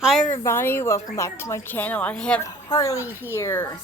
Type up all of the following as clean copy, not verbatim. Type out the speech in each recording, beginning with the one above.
Hi everybody, welcome back to my channel. I have Harley here,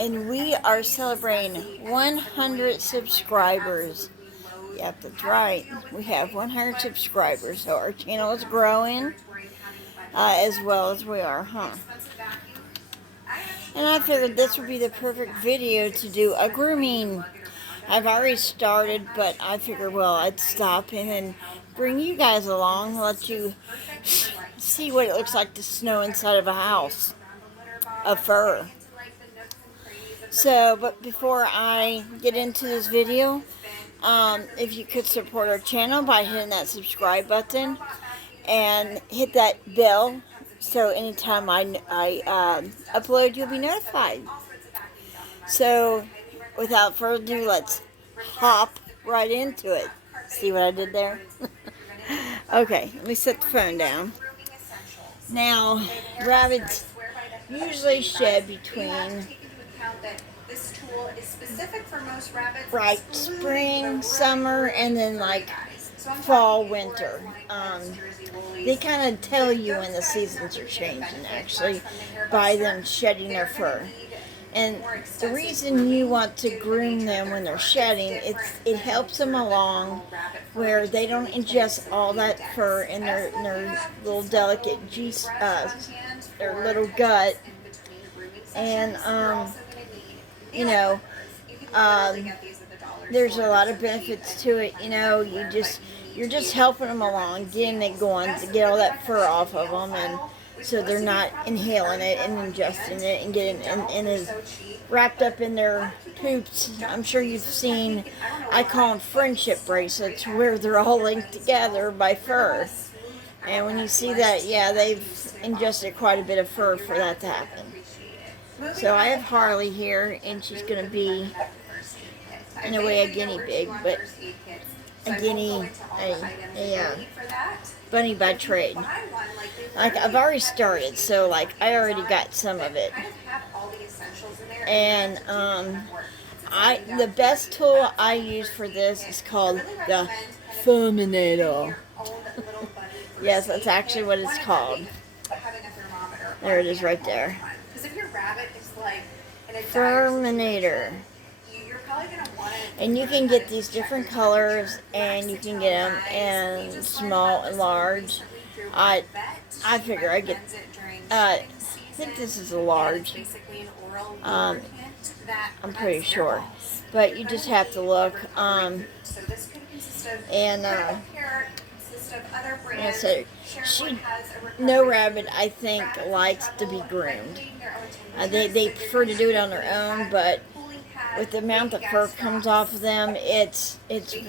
and we are celebrating 100 subscribers. Yep, that's right. We have 100 subscribers, so our channel is growing as well as we are, huh? And I figured this would be the perfect video to do a grooming. I've already started, but I figured, well, I'd stop and then bring you guys along, let you see what it looks like to snow inside of a house of fur. So, but before I get into this video, if you could support our channel by hitting that subscribe button and hit that bell so anytime I upload, you'll be notified. So, without further ado, let's hop right into it. See what I did there? Okay, let me set the phone down. Now, rabbits usually shed between right spring, summer, and then like fall, winter. They kind of tell you when the seasons are changing, actually, by them shedding their fur. And the reason you want to groom them when they're shedding, it helps them along where they don't ingest all that fur in their little delicate their little gut. And, you know, um, there's a lot of benefits to it. You're just helping them along, getting it going to get all that fur off of them, and so they're not inhaling it and ingesting it and getting and is wrapped up in their poops. I'm sure you've seen, I call them friendship bracelets, where they're all linked together by fur. And when you see that, yeah, they've ingested quite a bit of fur for that to happen. So I have Harley here, and she's going to be, in a way, a guinea pig, but a bunny by trade. Like, I've already started, so like I already got some of it. And the best tool I use for this is called the Furminator. Yes, that's actually what it's called. There it is right there. Furminator. And you can get these different colors, and you can get them in small and large. I figure I get, I think this is a large. I'm pretty sure. But you just have to look. No rabbit, I think, likes to be groomed. They prefer to do it on their own, but with the amount that fur comes off of them, it's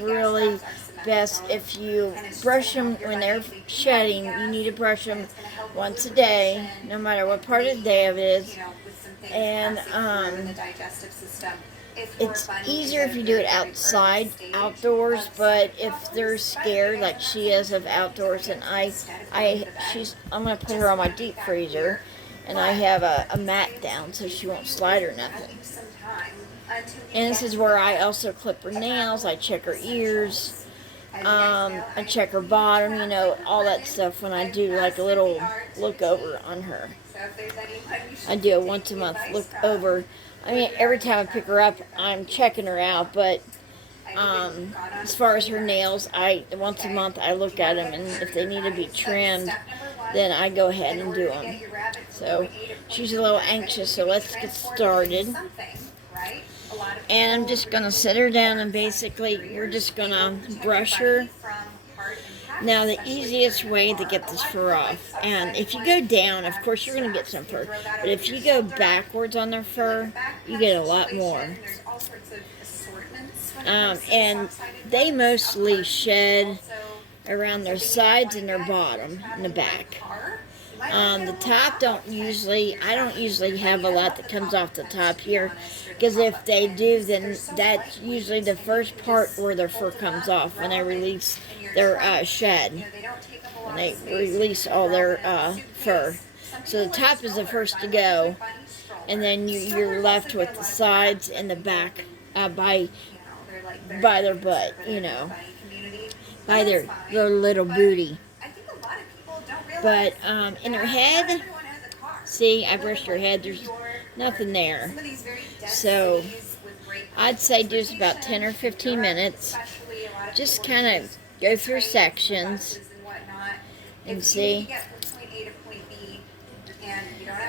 really best if you brush them when they're shedding. You need to brush them once a day, no matter what part of the day it is. And it's easier if you do it outdoors, but if they're scared, like she is of outdoors, and I'm gonna put her on my deep freezer, and I have a mat down so she won't slide or nothing. And this is where I also clip her nails. I check her ears. I check her bottom, all that stuff when I do like a little look over on her. I do a once a month look over. I mean, every time I pick her up, I'm checking her out, but as far as her nails, once a month I look at them, and if they need to be trimmed, then I go ahead and do them. So she's a little anxious, so let's get started. And I'm just going to sit her down, and basically you're just going to brush her. Now, the easiest way to get this fur off, and if you go down, of course you're going to get some fur, but if you go backwards on their fur, you get a lot more. And they mostly shed around their sides and their bottom and the back. The top I don't usually have a lot that comes off the top here, because if they do, then that's usually the first part where their fur comes off when they release their shed, when they release all their fur. So the top is the first to go, and then you're left with the sides and the back by their butt, by their little booty. But in her head, see, I brushed her head. There's nothing there. So I'd say do this about 10 or 15 minutes. Just kind of go through sections and see.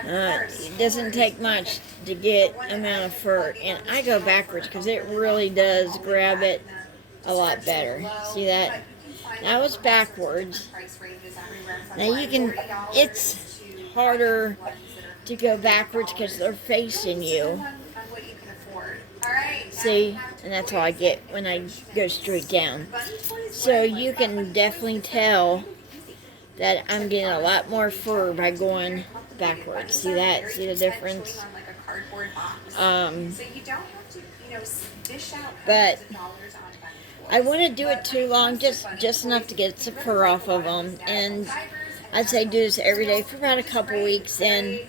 It doesn't take much to get amount of fur, and I go backwards because it really does grab it a lot better. See that? Now it's backwards. Now you can, it's harder to go backwards because they're facing you. See? And that's all I get when I go straight down. So you can definitely tell that I'm getting a lot more fur by going backwards. See that? See the difference? But I wouldn't do it too long, just enough to get some fur off of them. And I'd say do this every day for about a couple weeks. And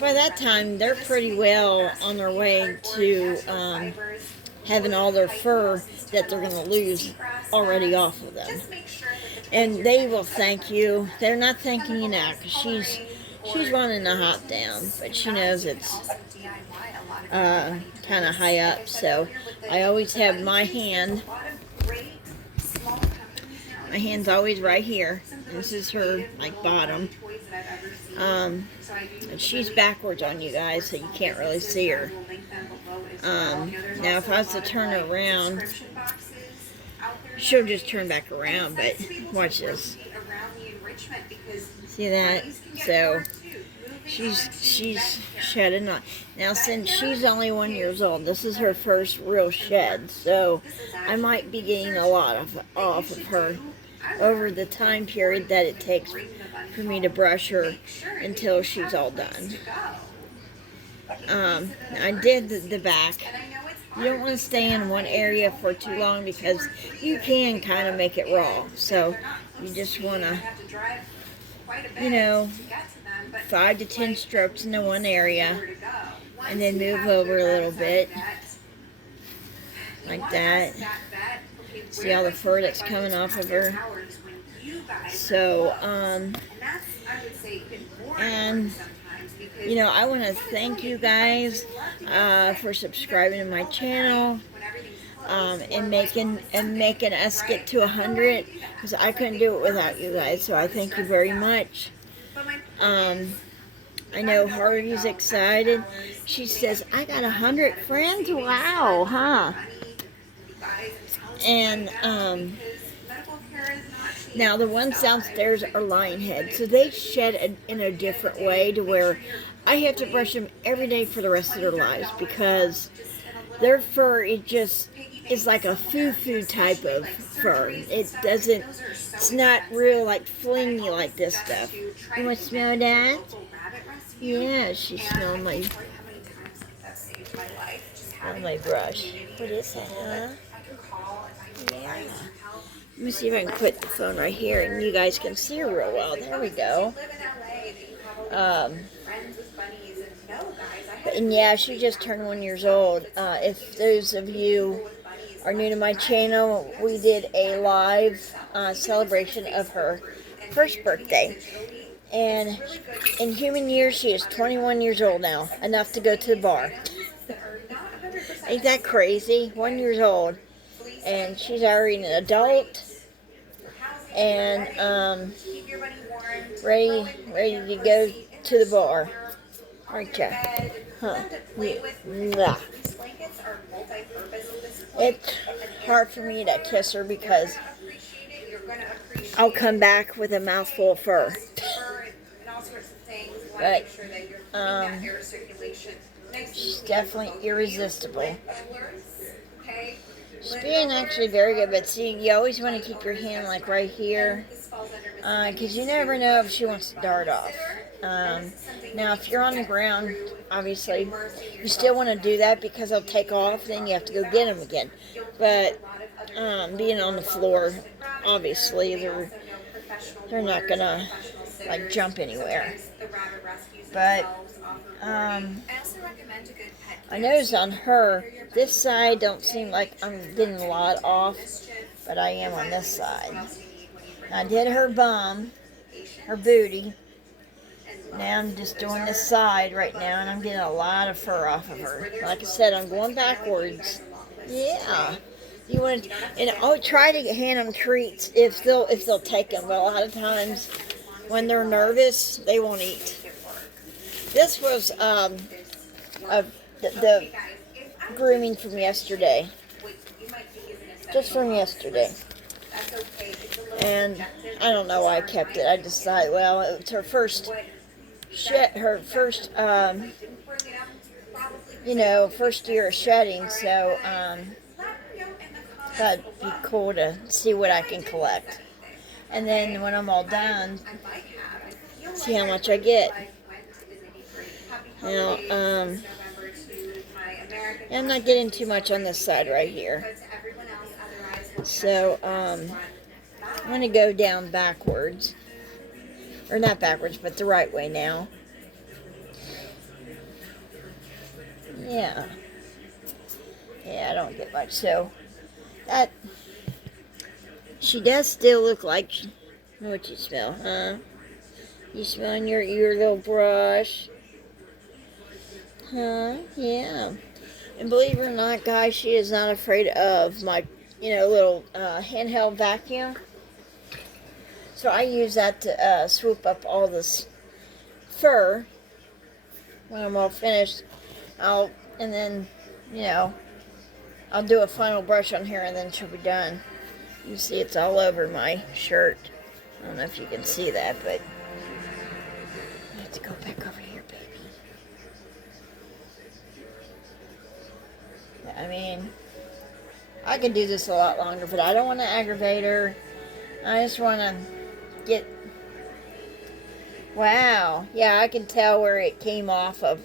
by that time, they're pretty well on their way to having all their fur that they're going to lose already off of them. And they will thank you. They're not thanking you now because she's running the hop down, but she knows it's kind of high up. So I always have my hand. My hand's always right here. This is her like bottom. And she's backwards on you guys, so you can't really see her. Now if I was to turn her around, she'll just turn back around, but watch this. See that? So she's shedding on. Now since she's only 1 year old, this is her first real shed, so I might be getting a lot off of her over the time period that it takes for me to brush her until she's all done. I did the back. You don't want to stay in one area for too long because you can kind of make it raw. So you just want to, 5 to 10 strokes into one area and then move over a little bit like that. See all the fur that's coming off of her. So, and I want to thank you guys for subscribing to my channel and making us get to 100, because I couldn't do it without you guys. So I thank you very much. I know Harvey's excited. She says, I got 100 friends. Wow, huh? And now the ones downstairs are lion head, so they shed in a different way to where I have to brush them every day for the rest of their lives because their fur is like a foo-foo type of fur. It's not real like flingy like this stuff. You want to smell that? Yeah, she's smelling my brush. What is that, huh? Yeah. Let me see if I can put the phone right here and you guys can see her real well. There we go. And yeah, she just turned 1 year old. If those of you are new to my channel, we did a live celebration of her first birthday. And in human years, she is 21 years old now, enough to go to the bar. Ain't that crazy? 1 year old. And she's already an adult and ready to go to the bar. Aren't you? Huh. Nah. It's hard for me to kiss her because I'll come back with a mouthful of fur. But she's definitely irresistible. She's being actually very good, but see, you always want to keep your hand like right here, because you never know if she wants to dart off. Now, if you're on the ground, obviously, you still want to do that because they'll take off, then you have to go get them again. But being on the floor, obviously, they're not going to, like, jump anywhere. But I noticed on her, this side don't seem like I'm getting a lot off, but I am on this side. I did her bum, her booty. Now I'm just doing this side right now, and I'm getting a lot of fur off of her. Like I said, I'm going backwards. Yeah. You want to, and I'll try to hand them treats if they'll take them. But a lot of times, when they're nervous, they won't eat. This was the grooming from yesterday, just from yesterday. And I don't know why I kept it. I decided, well, it was her first first year of shedding, so that'd be cool to see what I can collect. And then when I'm all done, see how much I get. Now, I'm not getting too much on this side right here. So, I'm going to go down backwards. Or not backwards, but the right way now. Yeah. Yeah, I don't get much. So, she does still look like, what you smell, huh? You smelling your little brush? Huh? Yeah. And believe it or not, guys, she is not afraid of my, little handheld vacuum. So I use that to swoop up all this fur. When I'm all finished, I'll do a final brush on here, and then she'll be done. You see it's all over my shirt. I don't know if you can see that, but I have to go back over here, baby. I mean, I could do this a lot longer, but I don't want to aggravate her. I just want to get... Wow. Yeah, I can tell where it came off of.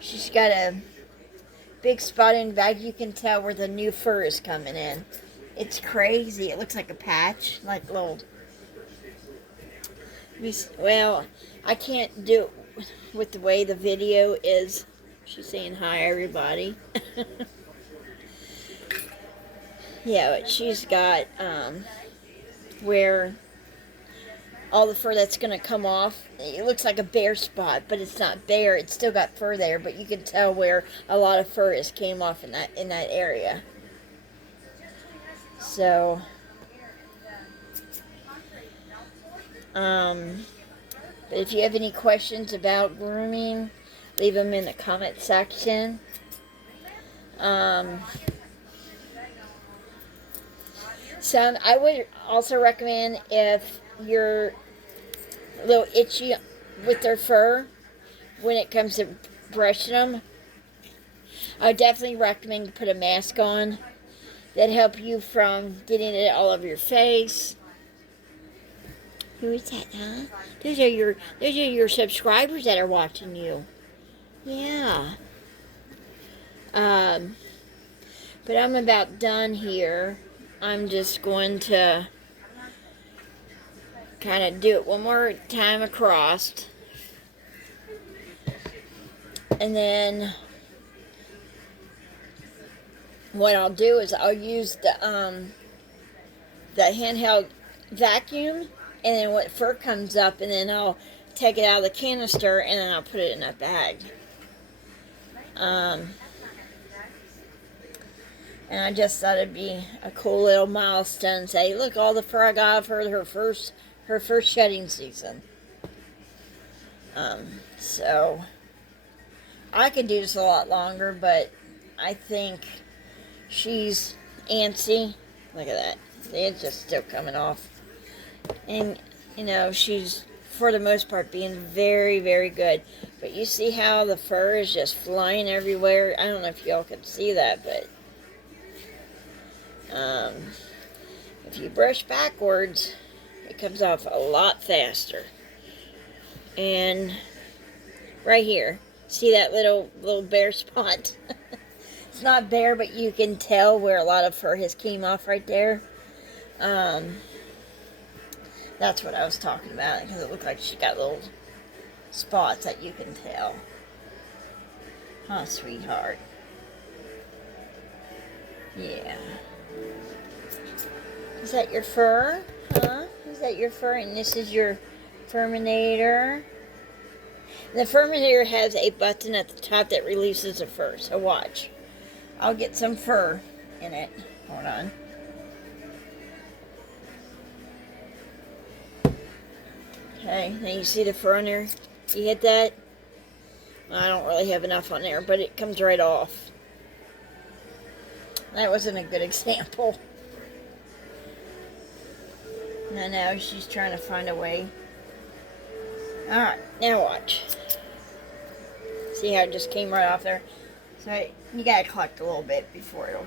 She's got a big spot in the back. You can tell where the new fur is coming in. It's crazy. It looks like a patch, like little... Well, I can't do it with the way the video is. She's saying hi, everybody. Yeah, but she's got where all the fur that's going to come off. It looks like a bare spot, but it's not bare. It's still got fur there, but you can tell where a lot of fur came off in that area. So, but if you have any questions about grooming, leave them in the comment section. I would also recommend, if you're a little itchy with their fur when it comes to brushing them, I would definitely recommend you put a mask on. That'd help you from getting it all over your face. Who is that, huh? Those are your subscribers that are watching you. Yeah. But I'm about done here. I'm just going to kind of do it one more time across. And then what I'll do is I'll use the handheld vacuum, and then what fur comes up, and then I'll take it out of the canister, and then I'll put it in a bag. And I just thought it'd be a cool little milestone. Say, look, all the fur I got for her first shedding season. So I could do this a lot longer, but I think she's antsy. Look at that. It's just still coming off. And, she's, for the most part, being very, very good. But you see how the fur is just flying everywhere? I don't know if y'all can see that, but if you brush backwards, it comes off a lot faster. And right here, see that little bare spot? It's not bare, but you can tell where a lot of fur has came off right there. That's what I was talking about, because it looked like she got little spots that you can tell. Huh, sweetheart? Yeah. Is that your fur? Huh? Is that your fur? And this is your Furminator. The Furminator has a button at the top that releases the fur. So watch. I'll get some fur in it. Hold on. Okay, then you see the fur on there? You hit that? I don't really have enough on there, but it comes right off. That wasn't a good example. I know, she's trying to find a way. Alright, now watch. See how it just came right off there? So you gotta collect a little bit before it'll...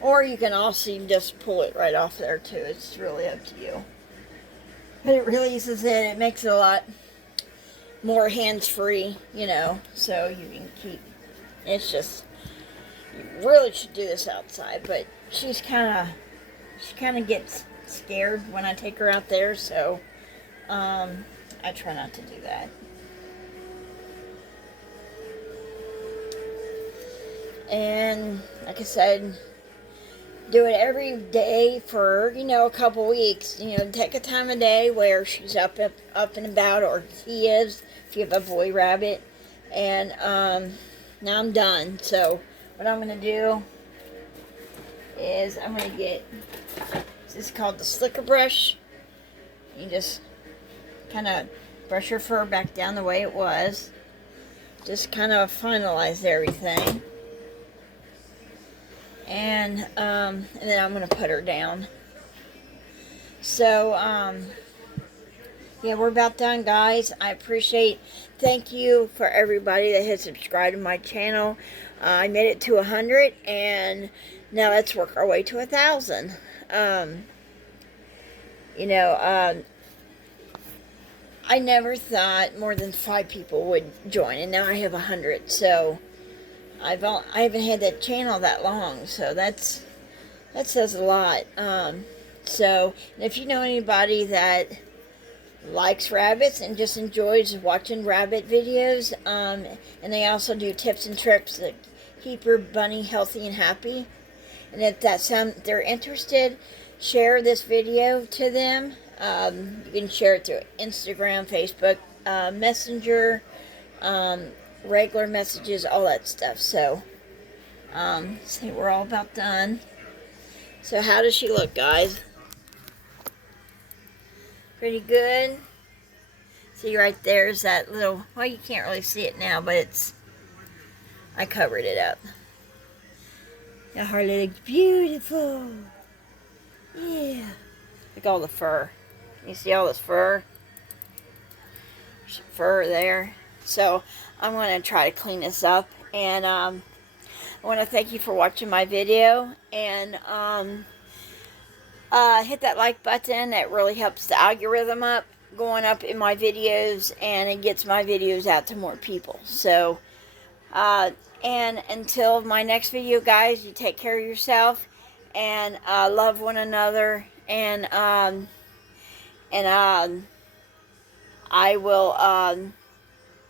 Or you can also just pull it right off there too. It's really up to you. But it releases it. It makes it a lot more hands-free, you know, so you can keep... It's just... You really should do this outside, but she kind of gets scared when I take her out there, so I try not to do that. And like I said, do it every day for, you know, a couple weeks. You know, take a time of day where she's up and about, or he is, if you have a boy rabbit. And now I'm done. So what I'm going to do is I'm going to get, this is called the slicker brush. You just kind of brush your fur back down the way it was. Just kind of finalize everything. And then I'm going to put her down. So, yeah, we're about done, guys. Thank you for everybody that has subscribed to my channel. I made it to 100, and now let's work our way to 1,000. You know, I never thought more than 5 people would join, and now I have 100, so... I haven't had that channel that long, so that says a lot. So, and if you know anybody that likes rabbits and just enjoys watching rabbit videos, and they also do tips and tricks that keep your bunny healthy and happy, and if they're interested, share this video to them. You can share it through Instagram, Facebook, Messenger, regular messages, all that stuff. So see, we're all about done. So how does she look, guys? Pretty good. See, right there's that little, well, you can't really see it now, but I covered it up. That hardly looks beautiful. Yeah. Look at all the fur. You see all this fur? There's fur there. So I'm going to try to clean this up, and I want to thank you for watching my video, and hit that like button. That really helps the algorithm going up in my videos, and it gets my videos out to more people. So and until my next video, guys, you take care of yourself, and love one another, and I will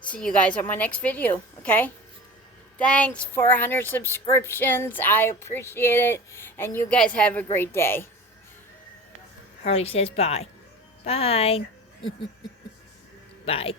see you guys on my next video, okay? Thanks for 100 subscriptions. I appreciate it. And you guys have a great day. Harley says bye. Bye. Bye.